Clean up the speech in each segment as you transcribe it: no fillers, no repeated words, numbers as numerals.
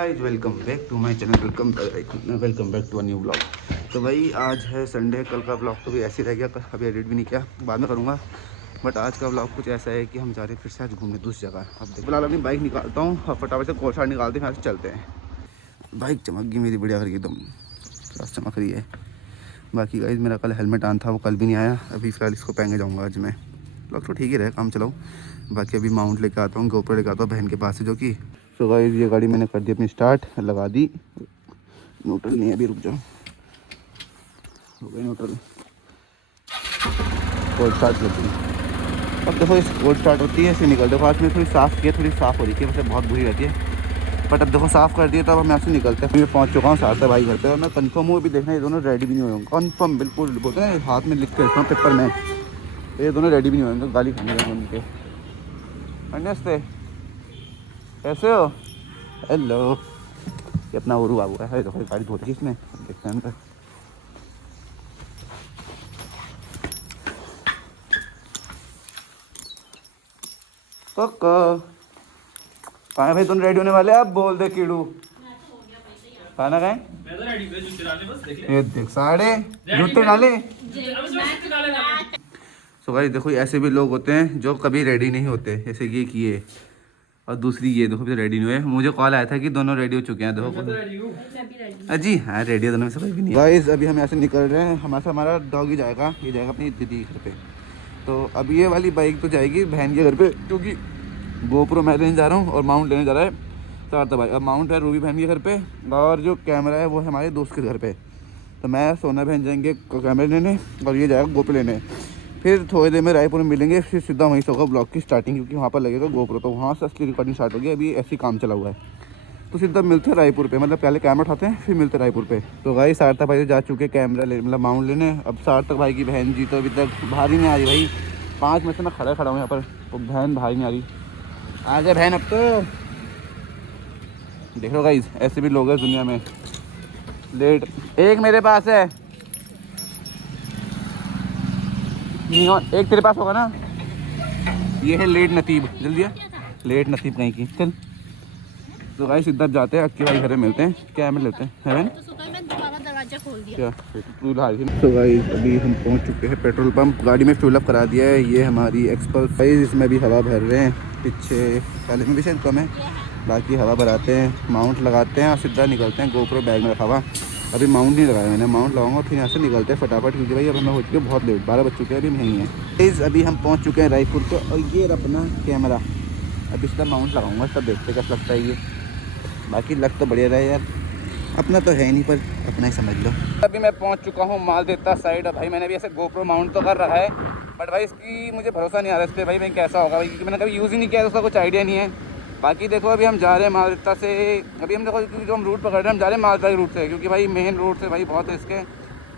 Guys, welcome back to my channel. Welcome back to a new blog. तो भाई आज है संडे। कल का ब्लॉग तो भी ऐसे ही रह गया, अभी एडिट भी नहीं किया, बाद में करूँगा। बट आज का ब्लॉग कुछ ऐसा है कि हम जा रहे हैं फिर से आज घूमने दूसरी जगह। अब देखो फिलहाल अपनी बाइक निकालता हूँ और फटाफट से कोर्स निकालते हैं, यहाँ से चलते हैं। बाइक चमक गई मेरी बढ़िया करके, एकदम प्लस चमक रही है। बाकी गाइस मेरा कल हेलमेट आना था, वो कल भी नहीं आया। अभी फिलहाल इसको पहन के जाऊँगा आज मैं। ब्लॉग तो ठीक ही रहे, काम चलाऊँ। बाकी अभी माउंट लेकर आता हूँ, गोप्रो लेकर आता हूँ बहन के पास से, जो कि तो गाइस ये गाड़ी मैंने कर दी अपनी स्टार्ट, लगा दी। न्यूट्रल नहीं है अभी, रुक जाओ, हो गई न्यूट्रल। कोल्ड स्टार्ट लग गई। अब देखो इस कोल्ड स्टार्ट होती है, ऐसे निकल। देखो आज मैं थोड़ी साफ़ किया, थोड़ी साफ़ हो रही थी, वैसे बहुत बुरी रहती है। बट अब देखो साफ़ कर दिया, तो अब हम यहाँ से निकलते हैं। मैं पहुँच चुका हूँ सारसा भाई घर पे, और मैं कन्फर्म हूँ। अभी देखना ये दोनों रेडी भी नहीं हुए, कन्फर्म बिल्कुल बोलते हैं, हाथ में लिख के रखता हूँ पेपर में। ये दोनों रेडी भी नहीं होंगे, गाली खाने लगे उनके। नमस्ते, कैसे हो? हेलो। ये अपना उरू बाबू है, देखो गाड़ी धोती है इसमें, देखते हैं अंदर। तो कहाँ भाई, तुम रेडी होने वाले? अब बोल दे कीड़ू, खाना खाए? ये देख साढ़े जूते डाले। सो भाई देखो ऐसे भी लोग होते हैं जो कभी रेडी नहीं होते, जैसे ये किए। और दूसरी ये देखो रेडी नहीं हुए। मुझे कॉल आया था कि दोनों रेडी हो चुके हैं। देखो जी हाँ, रेडी है दोनों में से कोई भी नहीं। गाइस अभी हम ऐसे निकल रहे हैं, हमारा डॉगी जाएगा, ये जाएगा अपनी दीदी के घर पे। तो अब ये वाली बाइक तो जाएगी बहन के घर पे, क्योंकि गोप्रो मैं लेने जा रहा हूँ और माउंट लेने जा रहा है सारता भाई। अब माउंट है रूबी बहन के घर पे, और जो कैमरा है वो है हमारे दोस्त के घर पे। तो मैं सोना बहन जाएंगे कैमरे लेने, और ये जाएगा गोप्रो लेने। फिर थोड़ी देर में रायपुर में मिलेंगे, फिर सीधा वहीं से होगा ब्लॉग की स्टार्टिंग, क्योंकि वहाँ पर लगेगा गोप्रो, तो वहाँ से असली रिकॉर्डिंग स्टार्ट होगी। अभी ऐसी काम चला हुआ है, तो सीधा मिलते हैं रायपुर पे। मतलब पहले कैमरा उठाते हैं, फिर मिलते हैं रायपुर पे। तो भाई सार्थक भाई जा चुके कैमरा ले, मतलब माउंट लेने। अब सार्थक भाई की बहन जी तो अभी तक बाहर ही नहीं आ रही भाई। 5 मिनट से मैं खड़ा हूँ यहाँ पर, तो बहन बाहर ही नहीं आ रही। आ जाए बहन अब तो। देख लो गाइस, ऐसे भी लोग हैं दुनिया में। लेट एक मेरे पास है, एक तेरे पास होगा ना। ये है लेट नतीब, जल्दी है लेट नतीब कहीं की। चल तो गाइस इधर जाते हैं, अक्की भाई घर में मिलते हैं, क्या में लेते हैं है क्या। तो गाइस अभी हम पहुंच चुके हैं पेट्रोल पंप, गाड़ी में फ्यूल अप करा दिया है। ये हमारी एक्सपल्स गाइस, इसमें भी हवा भर रहे हैं। पीछे पहले में भी शायद कम है, बाकी हवा भराते हैं, माउंट लगाते हैं और सीधा निकलते हैं। गोप्रो बैग में रखा हुआ। अभी माउंट नहीं लगाया मैंने, माउंट लगाऊंगा फिर यहाँ से निकलते हैं फटाफट, क्योंकि भाई अब हमें हो चुके बहुत लेट, 12 बज चुके हैं, अभी नहीं है गाइस। अभी हम पहुँच चुके हैं रायपुर पे, और ये अपना कैमरा अभी इसका माउंट लगाऊंगा, तब देखते कैसा लगता है ये। बाकी लग तो बढ़िया रहा है यार, अपना तो है नहीं पर अपना ही समझ लो। अभी मैं पहुंच चुका हूं मालदेता साइड। भाई मैंने भी ऐसे गोप्रो माउंट तो कर रखा है, बट भाई इसकी मुझे भरोसा नहीं आ रहा इस पर भाई कैसा होगा भाई, क्योंकि मैंने कभी यूज़ ही नहीं किया, तो उसका कुछ आइडिया नहीं है। बाकी देखो अभी हम जा रहे हैं मालदेता से। अभी हम देखो जो हम रूट पकड़ रहे हैं, हम जा रहे हैं मालदा रूट से, क्योंकि भाई मेन रूट से भाई बहुत है इसके।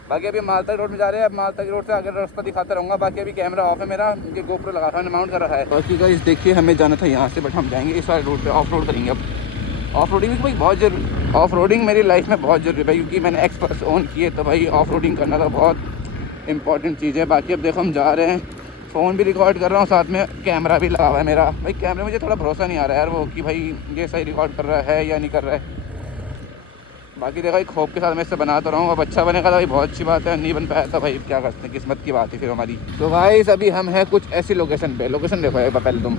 बाकी अभी मालदा रोड में जा रहे हैं। अब मालदा रोड से आगे रास्ता दिखाता रहूँगा। बाकी अभी कैमरा ऑफ है मेरा, ये गोप्रो लगा था, माउंट कर रहा है। बाकी गाइस देखिए, हमें जाना था यहाँ से, बट हम जाएंगे इस वाले रोड पे, ऑफ रोड करेंगे। अब ऑफ रोडिंग भाई बहुत जरूरी, ऑफ रोडिंग मेरी लाइफ में बहुत ज़रूरी है भाई, क्योंकि मैंने एक्सपर्ट्स ओन किए, तो भाई ऑफ रोडिंग करना तो बहुत इंपॉर्टेंट चीज़ है। बाकी अब देखो हम जा रहे हैं, फ़ोन भी रिकॉर्ड कर रहा हूँ, साथ में कैमरा भी लगा हुआ है मेरा। भाई कैमरे मुझे थोड़ा भरोसा नहीं आ रहा है यार वो, कि भाई ये सही रिकॉर्ड कर रहा है या नहीं कर रहा है। बाकी देखो एक होप के साथ मैं इससे बनाता रहा हूँ, अब अच्छा बनेगा तो भाई बहुत अच्छी बात है, नहीं बन पाया तो भाई क्या करते हैं, किस्मत की बात है फिर हमारी। तो भाई अभी हम हैं कुछ ऐसी लोकेशन पे, लोकेशन देखो एक बार पहले तुम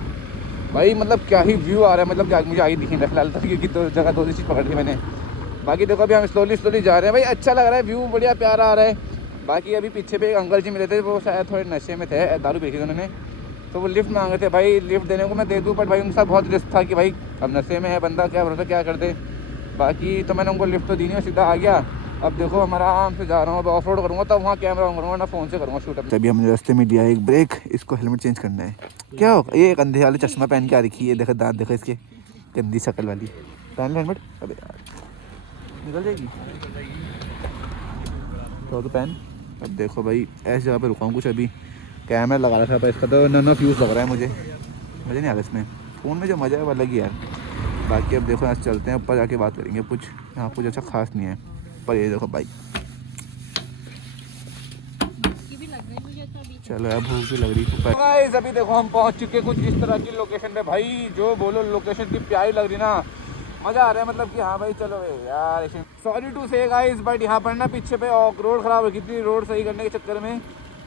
भाई, मतलब क्या ही व्यू आ रहा है, मतलब क्या मुझे आगे दिखी नहीं फिलहाल, क्योंकि तो जगह दो चीज़ पकड़ ली मैंने। बाकी देखो अभी हम स्लोली जा रहे हैं भाई, अच्छा लग रहा है, व्यू बढ़िया प्यारा आ रहा है। बाकी अभी पीछे पे एक अंकल जी मिले थे, वो शायद थोड़े नशे में थे, दारू पी थी उन्होंने, तो वो लिफ्ट मांगे थे भाई। लिफ्ट देने को मैं दे दूँ, बट भाई उनके साथ बहुत रिस्क था कि भाई अब नशे में है बंदा, क्या भरोसा क्या कर दे। बाकी तो मैंने उनको लिफ्ट तो दी नहीं, सीधा आ गया। अब देखो हम आराम से जा रहा हूँ, अब ऑफ रोड करूँगा तब वहाँ कैमरा ऑन करूँगा, ना फ़ोन से करूँगा शूट। तभी हमने रास्ते में लिया एक ब्रेक, इसको हेलमेट चेंज करना है। क्या होगा, ये एक अंधे वाले चश्मा पहन के आ रखी है, देखो दांत देखो इसके, गंदी शक्ल वाली। पहन हेलमेट, अबे यार निकल जाएगी तो पहन। अब देखो भाई ऐसी जगह पे रुका हूँ, कुछ अभी कैमरा लगा रखा था इसका, तो न फ्यूज़ लग रहा है मुझे, मज़ा नहीं आ रहा इसमें। फ़ोन में जो मज़ा है वो अलग ही यार। बाकी अब देखो यहाँ चलते हैं, ऊपर जाके बात करेंगे। कुछ यहाँ कुछ अच्छा खास नहीं है, पर ये देखो भाई चलो यार भूख भी लग रही है। गाइस अभी देखो हम पहुँच चुके कुछ इस तरह की लोकेशन पे भाई, जो बोलो लोकेशन की प्यारी लग रही ना, मज़ा आ रहा है, मतलब कि हाँ भाई चलो यार। सॉरी टू से गाइस बट यहाँ पर ना पीछे पे रोड ख़राब हो गई थी, रोड सही करने के चक्कर में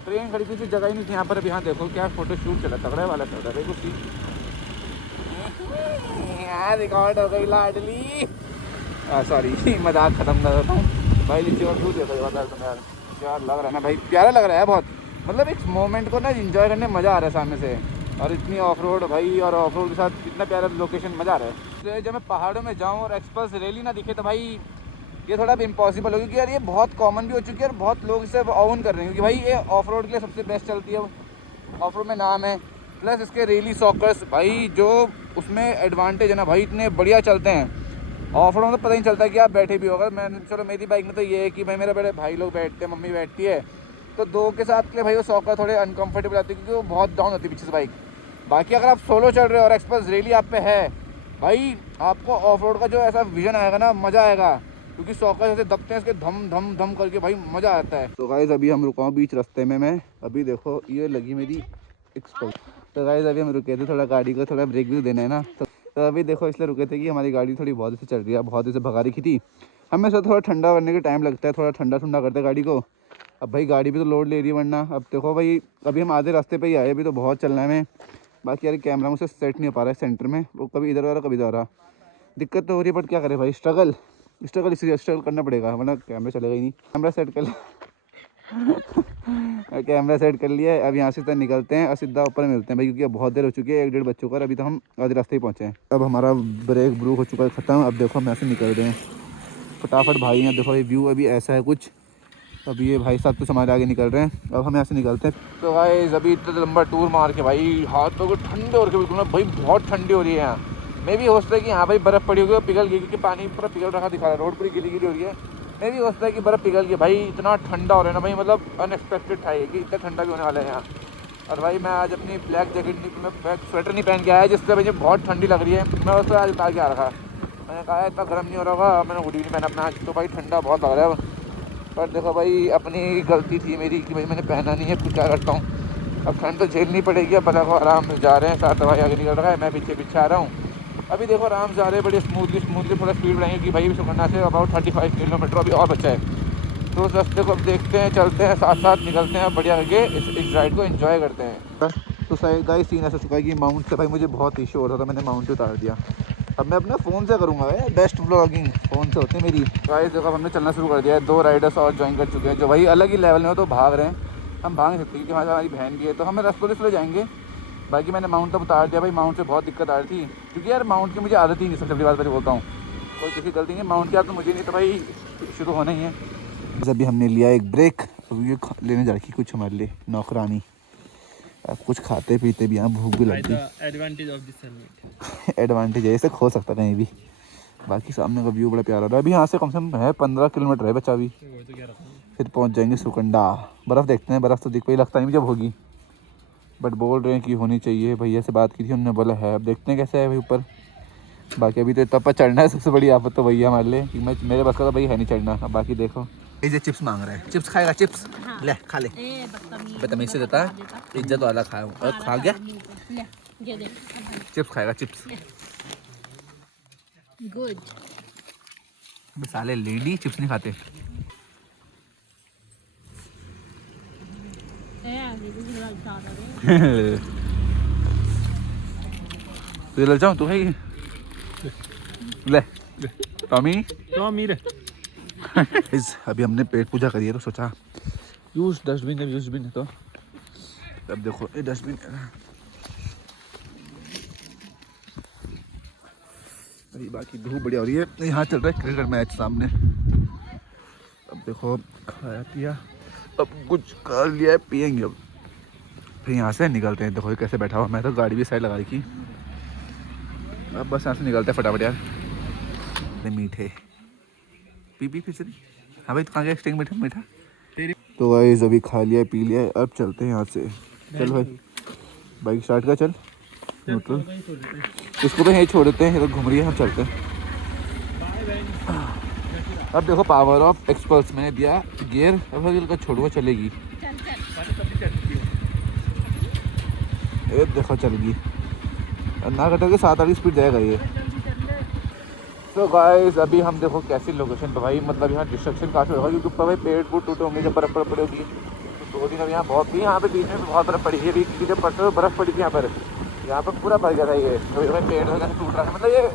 ट्रेन खड़ी थी, जगह ही नहीं थी यहाँ पर। अब यहाँ देखो क्या फोटो शूट चला, तगड़ा वाला चल रहा है कुछ यार। रिकॉर्ड हो गई लाडली, सॉरी मजाक ख़त्म कर देता हूँ भाई। नीचे और व्यू देखो यार, क्या लग रहा है ना भाई, प्यारा लग रहा है बहुत। मतलब इस मोमेंट को ना एंजॉय करने में मज़ा आ रहा है सामने से, और इतनी ऑफ रोड भाई, और ऑफ रोड के साथ इतना प्यारा लोकेशन, मज़ा आ रहा है। तो जब मैं पहाड़ों में जाऊँ और एक्सप्रेस रैली ना दिखे तो भाई ये थोड़ा इम्पॉसिबल हो, क्योंकि यार ये बहुत कॉमन भी हो चुकी है और बहुत लोग इसे ऑन कर रहे हैं, क्योंकि भाई ये ऑफ रोड के लिए सबसे बेस्ट चलती है, ऑफ रोड में नाम है। प्लस इसके रैली सॉकर्स भाई जो उसमें एडवांटेज है ना भाई, इतने बढ़िया चलते हैं। ऑफ रोड में तो पता ही चलता है कि आप बैठे भी होगा। मैं चलो मेरी बाइक में तो ये है कि भाई मेरे बड़े भाई लोग बैठते हैं, मम्मी बैठती है, तो दो के साथ के भाई वो सॉकर थोड़े अनकम्फर्टेबल आते हैं, क्योंकि वो बहुत डाउन होती है पीछे से बाइक। बाकी अगर आप सोलो चल रहे हो और एक्सप्रेस रैली आप पे है भाई, आपको ऑफ रोड का जो ऐसा विजन आएगा ना, मज़ा आएगा, क्योंकि सॉकर जैसे दबते हैं इसके धम धम धम करके भाई मज़ा आता है। तो गाइस अभी हम रुका हूँ बीच रास्ते में, मैं अभी देखो ये लगी मेरी एक्सप्रेस। तो गाइस अभी हम रुके थे, थोड़ा गाड़ी को थोड़ा ब्रेक भी देना है ना, तो अभी देखो इसलिए रुके थे कि हमारी गाड़ी थोड़ी बहुत ऐसे चल रही है, बहुत ऐसे भगा रखी थी। हमें सब थोड़ा ठंडा करने के टाइम लगता है, थोड़ा ठंडा ठंडा करते हैं गाड़ी को। अब भाई गाड़ी भी तो लोड ले रही है, वरना अब देखो भाई अभी हम आधे रास्ते पे ही आए, अभी तो बहुत चलना है हमें। बाकी यार कैमरा मुझसे सेट नहीं हो पा रहा है सेंटर में, वो कभी इधर आ रहा कभी इधर आ रहा, दिक्कत तो हो रही है। बट क्या करें भाई, स्ट्रगल इसलिए स्ट्रगल करना पड़ेगा, वरना कैमरा चलेगा ही नहीं। कैमरा सेट कर कैमरा सेट कर लिया है। अब यहाँ से सीधा निकलते हैं और सीधा ऊपर मिलते हैं भाई, क्योंकि अब बहुत देर हो चुकी है, 1-1.5 बज चुका है, अभी तो हम आधे रास्ते ही पहुँचे हैं। अब हमारा ब्रेक ब्रूक हो चुका है ख़त्म। अब देखो हम यहाँ से निकल रहे हैं फटाफट भाई। यहाँ देखो ये व्यू अभी ऐसा है कुछ, अभी ये भाई साहब तो हमारे आगे निकल रहे हैं, अब हम यहाँ से निकलते हैं। तो भाई अभी इतना लंबा टूर मार के भाई हाथ तो ठंडे हो रखे बिल्कुल ना भाई, बहुत ठंडी हो रही है यहाँ। मैं भी हो सकता है कि हाँ भाई बर्फ़ पड़ी होगी और पिघल गई, क्योंकि पानी पूरा पिघल रखा दिखा रहा है, रोड पूरी गीली गीली हो रही है। मैं भी हो सकता है कि बर्फ़ पिघल गई भाई, इतना ठंडा हो रहा है ना भाई, मतलब अनएक्सपेक्टेड था ये कि इतना ठंडा भी होने वाला है यहाँ। और भाई मैं आज अपनी ब्लैक जैकेट में स्वेटर नहीं पहन के आया, जिससे मुझे बहुत ठंडी लग रही है। मैं उससे आज उतार के आ रखा, मैंने कहा इतना गर्म नहीं हो रहा होगा, मैंने हुडी नहीं पहना अपना आज, तो भाई ठंडा बहुत लग रहा है। पर देखो भाई अपनी गलती थी मेरी कि भाई मैंने पहना नहीं है, कुछ क्या करता हूँ। अब ठंड तो झेलनी पड़ेगी। अब देखो आराम से जा रहे हैं, साथ भाई आगे निकल रहा है, मैं पीछे पीछे आ रहा हूँ। अभी देखो आराम से आ रहे हैं, बड़ी स्मूथली थोड़ा स्पीड बढ़ाएंगे कि भाई सुकन्ना से अबाउट 35 किलोमीटर अभी और बचा है। तो उस रास्ते को अब देखते हैं, चलते हैं, साथ साथ निकलते हैं, बढ़िया करके इस राइड को एंजॉय करते हैं। तो सही गाइस सीन ऐसा चुका है कि माउंट से भाई मुझे बहुत इशू हो रहा था, मैंने माउंट उतार दिया। अब मैं अपने फ़ोन से करूँगा यार, बेस्ट ब्लॉगिंग फ़ोन से होती है मेरी। गाइस देखो हमने चलना शुरू कर दिया है, 2 राइडर्स और ज्वाइन कर चुके हैं, जो भाई अलग ही लेवल में हो, तो भाग रहे हैं। हम भाग नहीं सकते क्योंकि हमारी बहन भी है, तो हमें रसगुल्ले से जाएंगे। बाकी मैंने माउंट तब उतार दिया भाई, माउंट से बहुत दिक्कत आ रही थी, क्योंकि यार माउंट की मुझे आदत ही नहीं, सबसे बड़ी बात पहले बोलता हूँ, कोई किसी गलती नहीं, माउंट की आदत मुझे नहीं, तो भाई शुरू होना ही है। अभी हमने लिया एक ब्रेक, अब ये लेने जा रखी कुछ हमारे लिए नौकरानी। अब कुछ खाते पीते भी, यहाँ भूख भी लगती है। एडवांटेज है, ऐसे खो सकता कहीं भी। बाकी सामने का व्यू बड़ा प्यारा हो रहा है। अभी यहाँ से कम से कम है 15 किलोमीटर है बच्चा, अभी फिर पहुँच जाएंगे सुकंडा। बर्फ़ देखते हैं, बर्फ़ तो दिख पाई, लगता नहीं जब होगी, बट बोल रहे हैं कि होनी चाहिए। भैया से बात की थी, उन्होंने बोला है, अब देखते हैं कैसे है भाई ऊपर। बाकी अभी तो इतना पर चढ़ना है, सबसे बड़ी आफत तो भैया हमारे लिए, कि मेरे बस का तो भाई है नहीं चढ़ना। अब बाकी देखो ये चिप्स मांग रहा है, चिप्स खाएगा, चिप्स ले खा ले, बदतमीज से देता है, इज्जत वाला खाया खा गया, चिप्स खाएगा, चिप्स गुड। साले लेडी चिप्स नहीं खाते। तुझे लग जाऊँ, तू है ले टॉमी अभी हमने पेट पूजा करी है, तो सोचा यूज डस्टबिन है, तो अब देखो ये डस्टबिन अभी। बाकी धूप बढ़िया हो रही है, यहाँ चल रहा है क्रिकेट मैच सामने। अब देखो खाया पिया, अब कुछ कर लिया है, पियेंगे अब, फिर यहाँ से निकलते हैं। देखो कैसे बैठा हुआ, मैं तो गाड़ी भी साइड लगा रखी, अब बस यहाँ से निकलते हैं फटाफट यार। मीठे पी फिर से। हाँ भाई, तो कहाँ गया स्टिंग मीठा। तो गाइस अभी खा लिया पी लिया, अब चलते हैं यहाँ से। चल भाई बाइक स्टार्ट कर, चल न्यूट्रल, इसको तो यहीं छोड़ देते हैं, ये तो घूम रही है, हम चलते हैं। अब देखो पावर ऑफ एक्सपल्स मैंने दिया गियर, अब छोड़ूंगा चलेगी, देखो चलेगी, ना घटा के 7 स्पीड जाएगा ये। तो गाइस अभी हम देखो कैसी लोकेशन पे भाई, मतलब यहाँ डिस्ट्रक्शन काफ़ी होगा क्योंकि ऊपर भाई पेड़ फूट टूटे होंगे जब बर्फ़ पड़ी होगी। तो 2 दिन अब यहाँ बहुत थी, यहाँ पे बीच में बहुत बर्फ़ पड़ी है अभी, क्योंकि जब परसों बर्फ़ पड़ी थी यहाँ पर पूरा भर गया था ये। कभी भाई पेड़ वगैरह टूट रहा है, मतलब ये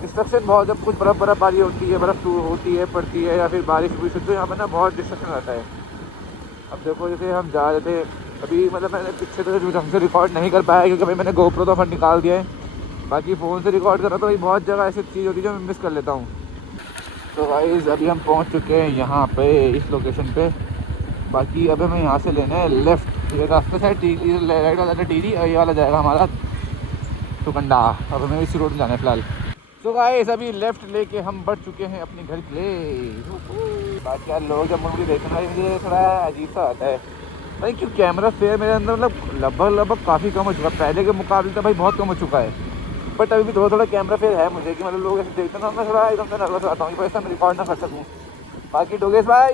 डिस्ट्रक्शन बहुत, जब कुछ बर्फ़बारी होती है, बर्फ़ होती है पड़ती है या फिर बारिश होती है तो यहाँ पर ना बहुत डिस्ट्रक्शन रहता है। अब देखो जैसे हम जा रहे थे अभी, मतलब मैंने पीछे तो ढंग से रिकॉर्ड नहीं कर पाया क्योंकि भाई मैंने GoPro तो फट निकाल दिया है, बाकी फ़ोन से रिकॉर्ड कर रहा तो भाई बहुत जगह ऐसी चीज़ होती है जो मैं मिस कर लेता हूँ। तो गाइस अभी हम पहुँच चुके हैं यहाँ पे इस लोकेशन पे। बाकी अब हमें यहाँ से लेना है लेफ़्ट, ये रास्ते से राइट वाला टीरी और ये वाला जाएगा हमारा टुकंडा। अब हमें इसी रोड जाना है फ़िलहाल। तो गाइस अभी लेफ़्ट लेके हम बढ़ चुके हैं अपने घर के लिए। बाकी यार लोग जब मुझे देखना है मुझे थोड़ा अजीब सा आता है भाई, क्यों कैमरा फेयर मेरे अंदर मतलब लगभग काफ़ी कम हो चुका है, पहले के मुकाबले तो भाई बहुत कम हो चुका है। बट अभी भी थोड़ा कैमरा फेयर है मुझे कि मतलब लोग ऐसे देखते हैं ना, मैं थोड़ा एकदम से नर्वस आता हूँ कि ऐसा मैं रिकॉर्ड ना कर सकूँ। बाकी डोगेश भाई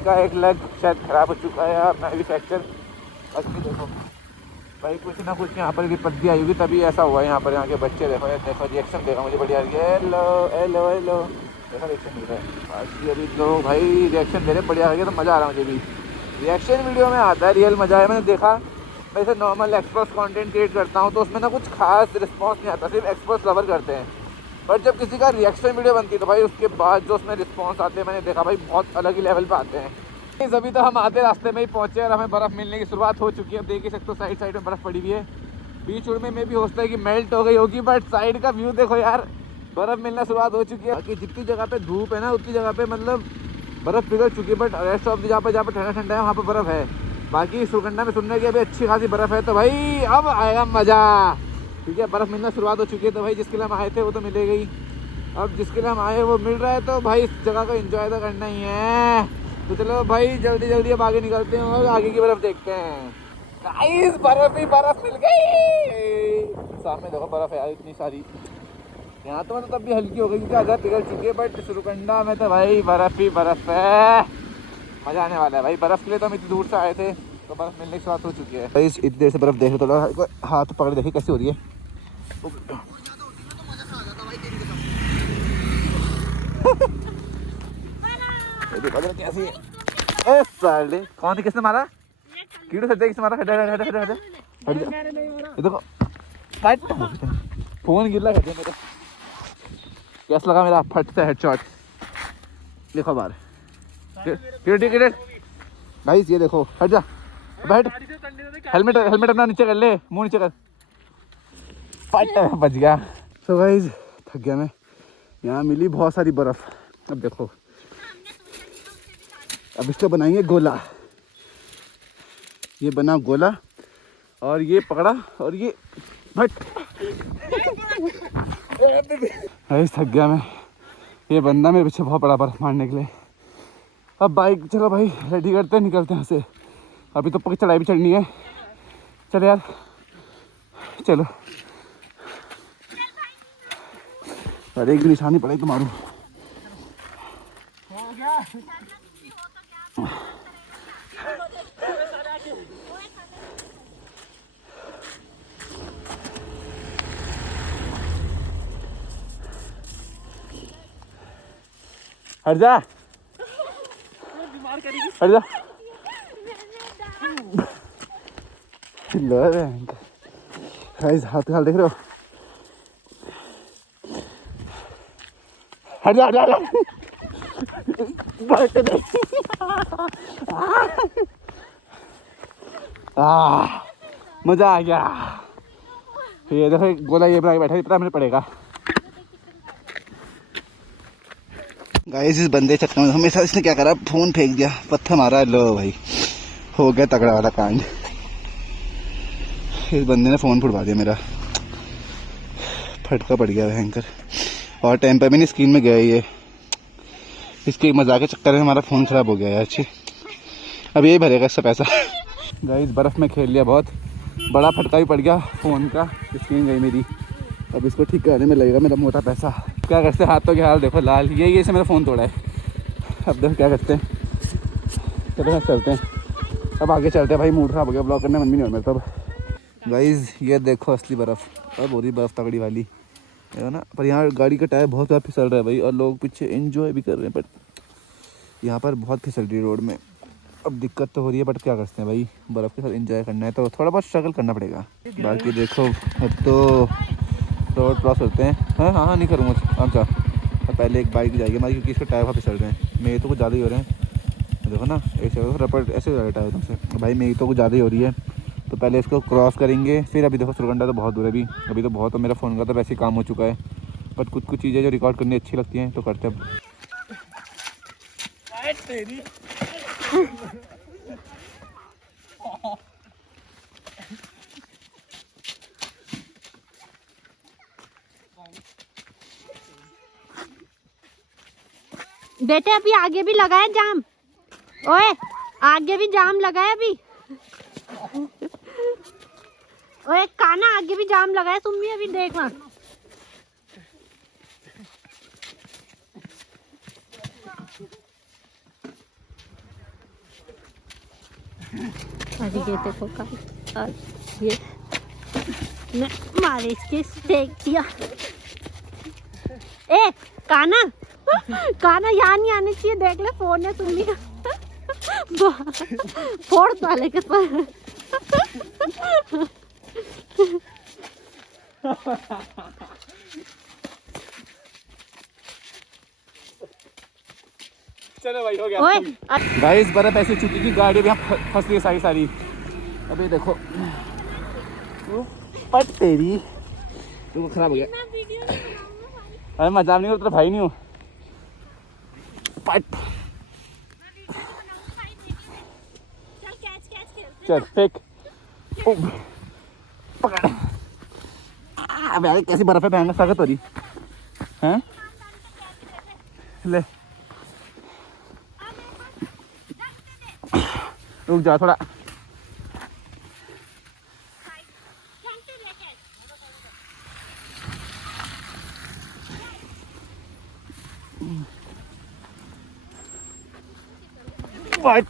का एक लेग शायद ख़राब हो चुका है या मैं भी फ्रैक्चर। बाकी देखो भाई कुछ ना कुछ यहाँ पर विपत्ति आई होगी तभी ऐसा हुआ है। यहाँ पर यहाँ के बच्चे देखो रिएक्शन देखो मुझे बढ़िया हेलो हेलो हेलो ऐसा रिएक्शन मिल रहा है। बाकी अभी लोग भाई रिएक्शन दे रहे बढ़िया है, तो मज़ा आ रहा है मुझे भी। रिएक्शन वीडियो में आता है रियल मज़ा है। मैंने देखा वैसे नॉर्मल एक्सपर्ट्स कंटेंट क्रिएट करता हूँ तो उसमें ना कुछ खास रिस्पॉन्स नहीं आता, सिर्फ एक्सपर्ट्स लवर करते हैं। बट जब किसी का रिएक्शन वीडियो बनती है तो भाई उसके बाद जो उसमें रिस्पॉन्स आते हैं मैंने देखा भाई बहुत अलग ही लेवल पे आते हैं। अभी तो हम आधे रास्ते में ही पहुँचे और हमें बर्फ़ मिलने की शुरुआत हो चुकी है। देख ही सकते हो साइड साइड में बर्फ़ पड़ी हुई है, बीच उड़ में भी हो सकता है कि मेल्ट हो गई होगी, बट साइड का व्यू देखो यार, बर्फ़ मिलना शुरुआत हो चुकी है। बाकी जितनी जगह पे धूप है ना उतनी जगह पे मतलब बर्फ़ पिघल चुकी है, बट रेस्ट ऑफ जहाँ पे ठंडा ठंडा है वहाँ पर बर्फ़ है। बाकी सुरकंडा में सुनने की अभी अच्छी खासी बर्फ़ है, तो भाई अब आएगा मज़ा। ठीक है, बर्फ़ मिलना शुरुआत हो चुकी है तो भाई जिसके लिए हम आए थे वो तो मिलेगा ही, अब जिसके लिए हम आए वो मिल रहा है तो भाई इस जगह को एंजॉय तो करना ही है। तो चलो भाई जल्दी जल्दी अब आगे निकलते हैं और आगे की बर्फ़ देखते हैं। गाइस बर्फ़ ही बर्फ़ मिल गई, सामने देखो बर्फ़ है यार इतनी सारी। यहाँ तो मतलब तब भी हल्की हो गई क्योंकि आधा पिघल चुकी है, बट सुरकंडा में तो भाई बर्फ़ ही बर्फ़ है, मज़ा आने वाला है भाई। बर्फ़ के लिए तो हम इतनी दूर से आए थे तो बर्फ़ मिलने की बात हो चुकी है। भाई इतनी देर से बर्फ़ देख रहे थोड़ा हाथ पकड़ देखिए कैसी हो रही है। कैसी है साले, कौन थी किसने मारा? कीड़ू सच्चा किसने मारा? देखो फोन गिर रहा है मेरा, कैसा लगा मेरा फट से हेडशॉट देखो बार। भाई ये देखो हट जा बैठ, हेलमेट अपना नीचे कर ले, मुंह नीचे कर, फट बच गया। तो गाइस थक गया मैं, यहाँ मिली बहुत सारी बर्फ़। अब देखो अब इसका बनाएंगे गोला, ये बना गोला और ये पकड़ा और ये भट। थक गया मैं, ये बंदा मेरे पीछे बहुत बड़ा बर्फ मारने के लिए। अब बाइक चलो भाई रेडी करते हैं, निकलते हैं यहाँ से। अभी तो पक्की चढ़ाई भी चढ़नी है, चलो यार चलो। अरे एक निशानी पड़े तो मारूं। हट जा हट जा, हाथ हाल देख रहे हो, हट जा हट जा मजा आ गया। ये देखो गोला ये बना के बैठा, इतना मुझे पड़ेगा। गाइस इस बंदे चक्कर में हमेशा इसने क्या करा, फोन फेंक दिया, पत्थर मारा, लो भाई हो गया तगड़ा वाला कांड। इस बंदे ने फोन फुड़वा दिया मेरा, फटका पड़ गया भयंकर, और टेम्पर भी नहीं स्क्रीन में गया ये। इसके मजाक के चक्कर में हमारा फ़ोन ख़राब हो गया है। अच्छी अब यही भरेगा इसका पैसा। गाइस बर्फ़ में खेल लिया, बहुत बड़ा फटका भी पड़ गया, फ़ोन का स्क्रीन गई मेरी। अब इसको ठीक कराने में लगेगा मेरा मोटा पैसा। क्या करते हैं, हाथों के हाल देखो लाल, ये से मेरा फ़ोन तोड़ा है। अब देखो क्या करते हैं, चलो चलते हैं अब आगे चलते हैं भाई, मूड ख़राब हो गया, ब्लॉग करने मन भी नहीं हो मेरा। तब गाइस ये देखो असली बर्फ़, और बहुत ही बर्फ़ तगड़ी वाली है ना। पर यहाँ गाड़ी का टायर बहुत ज़्यादा फिसल रहा है भाई, और लोग पीछे एंजॉय भी कर रहे हैं, बट यहाँ पर बहुत फिसल रही है रोड में। अब दिक्कत तो हो रही है, बट क्या करते हैं भाई, बर्फ़ के साथ एंजॉय करना है तो थोड़ा बहुत स्ट्रगल करना पड़ेगा। बाकी देखो अब तो रोड क्रॉस होते हैं। हाँ हाँ हाँ, नहीं करूँगा अच्छा। पहले एक बाइक जाएगी हमारी, क्योंकि इसके टायर बहुत फिसल रहे हैं। मेरे तो कुछ ज़्यादा ही हो रहे हैं, देखो ना, ऐसे रपट ऐसे हो रहा है टायर तुमसे भाई, मेरी तो कुछ ज़्यादा ही हो रही है। तो पहले इसको क्रॉस करेंगे, फिर अभी देखो सुरगंडा तो बहुत दूर है अभी तो बहुत, तो मेरा फ़ोन का तो वैसे ही काम हो चुका है, बट कुछ कुछ चीज़ें जो रिकॉर्ड करनी अच्छी लगती हैं तो करते हैं। बेटे अभी आगे भी लगा है जाम, ओए आगे भी जाम लगा है अभी। ओए काना आगे भी जाम लगा है, तुम भी अभी देखना। अरे ये देखो और ये मैं मारे इसके फेंक दिया। ए काना काना यहाँ नहीं आने चाहिए, देख ले फोन है सुन लिया। फोर्थ वाले के पास। चलो भाई हो गया। गाइस बर्फ ऐसे चुकी की गाड़ी भी यहाँ फंस रही है सारी सारी। अभी देखो पट तेरी तो खराब हो गया। अरे मजाक नहीं हो, तेरा भाई नहीं हो। पट चल फेंक, पकड़। अबे कैसी बर्फ है, पहनना सख्त हो रही हैं। ले रुक जा थोड़ा।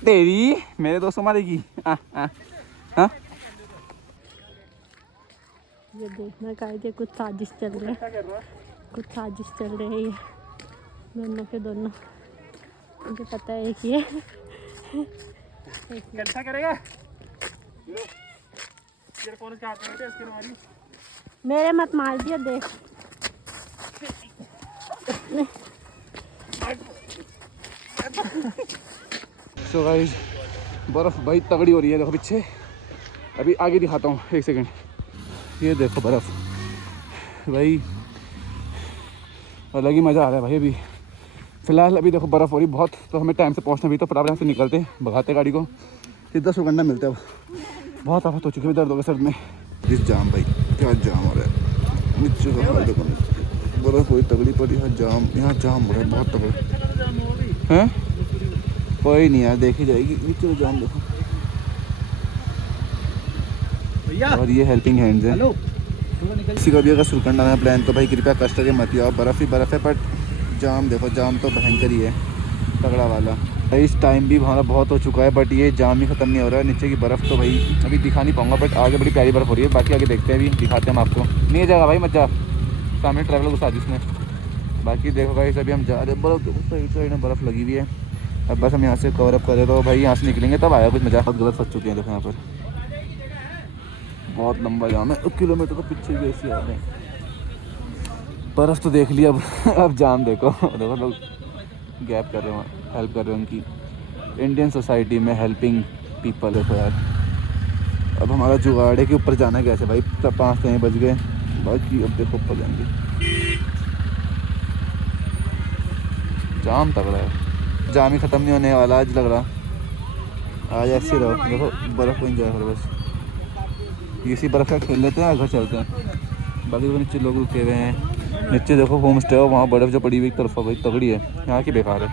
तेरी मेरे दोस्तों मारेगी। ये देखना चाहिए, कुछ साजिश चल रही है, कुछ साजिश चल रही है ये दोनों के दोनों। मुझे पता है कि ये कैसा करेगा मेरे मत मार दिया देख। सो गाइस बर्फ भाई तगड़ी हो रही है, देखो पीछे। अभी आगे दिखाता हूँ, एक सेकंड। ये देखो बर्फ भाई, अलग ही मज़ा आ रहा है भाई। अभी फ़िलहाल अभी देखो बर्फ़ हो रही बहुत, तो हमें टाइम से पहुँचना भी, तो फटाफट यहाँ से निकलते हैं, भगाते गाड़ी को, सीधा सुरगंडा मिलता है। अब बहुत आफत हो चुकी है, दर्द हो गया सर में। इस जाम भाई क्या जाम हो रहा है, नीचे का हाल देखो, बर्फ़ हुई तगड़ी पड़ी, यहाँ जाम हो रहा है बहुत तगड़ा है। कोई नहीं यार, देखी जाएगी। नीचे जाम देखो, और ये हेल्पिंग हैंड्स है। किसी का भी अगर सुरकंडा में प्लान तो भाई कृपया कष्ट करके मत आओ, बर्फ़ ही बर्फ़ है, बट जाम देखो, जाम तो भयंकर ही है तगड़ा वाला। इस टाइम भी हमारा बहुत हो चुका है, बट ये जाम ही ख़त्म नहीं हो रहा है। नीचे की बर्फ़ तो भाई अभी दिखा नहीं पाऊंगा, बट आगे बड़ी प्यारी बर्फ़ हो रही है। बाकी आगे देखते हैं, अभी दिखाते हैं हम आपको। नहीं जाएगा भाई, मत जा, सामने ट्रैवलर गुस्सा जिसमें। बाकी देखो भाई अभी हम जा रहे हैं, बर्फ़ देखो साइड साइड में बर्फ़ लगी हुई है। अब बस हम यहाँ से कवर अप करें तो भाई यहाँ से निकलेंगे तब आया कुछ मजा। बहुत गलत फंस चुके हैं देखो, यहाँ पर बहुत लंबा जाम है, 1 किलोमीटर तो पीछे भी ऐसे आ रहे हैं। बर्फ़ तो देख लिया, अब जाम देखो। देखो लोग गैप कर रहे हैं, हेल्प कर रहे हैं उनकी। इंडियन सोसाइटी में हेल्पिंग पीपल देखो यार। अब हमारा जुगाड़ है कि ऊपर जाना कैसे भाई, 5 तो बज गए, बाकी अब देखो ऊपर जाएंगे। जाम तगड़ा है, जाम ही ख़त्म नहीं होने वाला आज लग रहा। आज ऐसे रहो, देखो बर्फ़ को इंजॉय करो बस। इसी बर्फ़ का खेल लेते हैं, घर चलते हैं। बाकी तो नीचे लोग रुके हुए हैं, नीचे देखो होम स्टे हो, वहाँ बर्फ़ जो पड़ी हुई एक तरफ भाई तगड़ी है, यहाँ की बेकार है।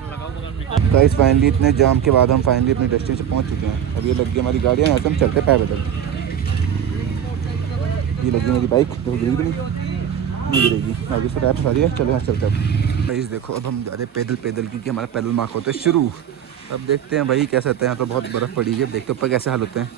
गाइस फाइनली इतने जाम के बाद हम फाइनली अपने डेस्टिनेशन पहुँच चुके हैं। अब ये लग गई हमारी गाड़ियाँ, यहाँ से हम चलते पैदल। ये लगी मेरी बाइक, देखो गिरी भी नहीं गिरेगी, आगे से टायर फंसा दिया। चलो यहाँ चलते हैं भाई। देखो अब हम जा रहे हैं पैदल पैदल, क्योंकि हमारा पैदल मार्क होता है शुरू। अब देखते हैं भाई कैसे होता है, यहाँ तो बहुत बर्फ़ पड़ी है, अब देखते हैं ऊपर कैसे हाल होते हैं।